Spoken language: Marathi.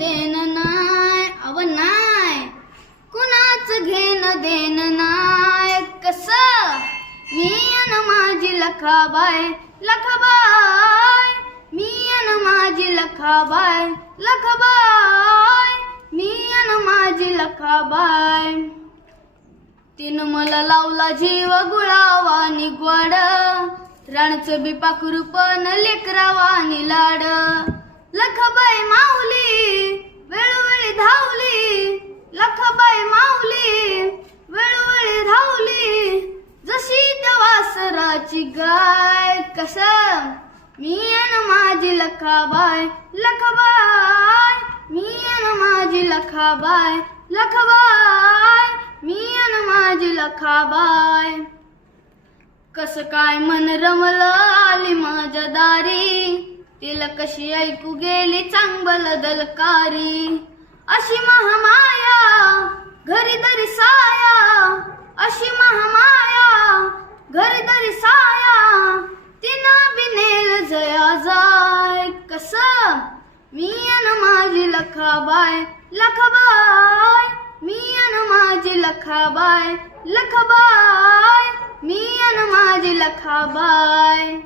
देन नाय, अव नाय कुणाच घेण देन नाय. कसं मी अन माझी लखाबाई, लखाबाई मी अन माझी लखाबाई, लखाबाई मी अन माझी लखाबाई. तिनं मला लावला जीव गुळावानी गोड, राणचं बी पाखरू पण लेकरावानी लाड. लखाबाई माऊली वेळोवेळी धावली, लखाबाई माऊली वेळोवेळी धावली, जशी त्या वासराची गाय. कसं मी अन माझी लखाबाई, लखाबाई मी अन माझी लखाबाई, लखाबाई मी अन माझी लखाबाई. कसं काय मन रमलं आली माझ्या दारी, तिला कशी ऐकू गेली चांगल दलकारी. अशी महामाया घरी दरी साया, अशी महामाया घरी दरी साया, तिनं बिनेल जया जाय. कसं मी अन माझी लखाबाई, लखाबाई मी अन माझी लखाबाई, लखाबाई मी अन माझी लखाबाई.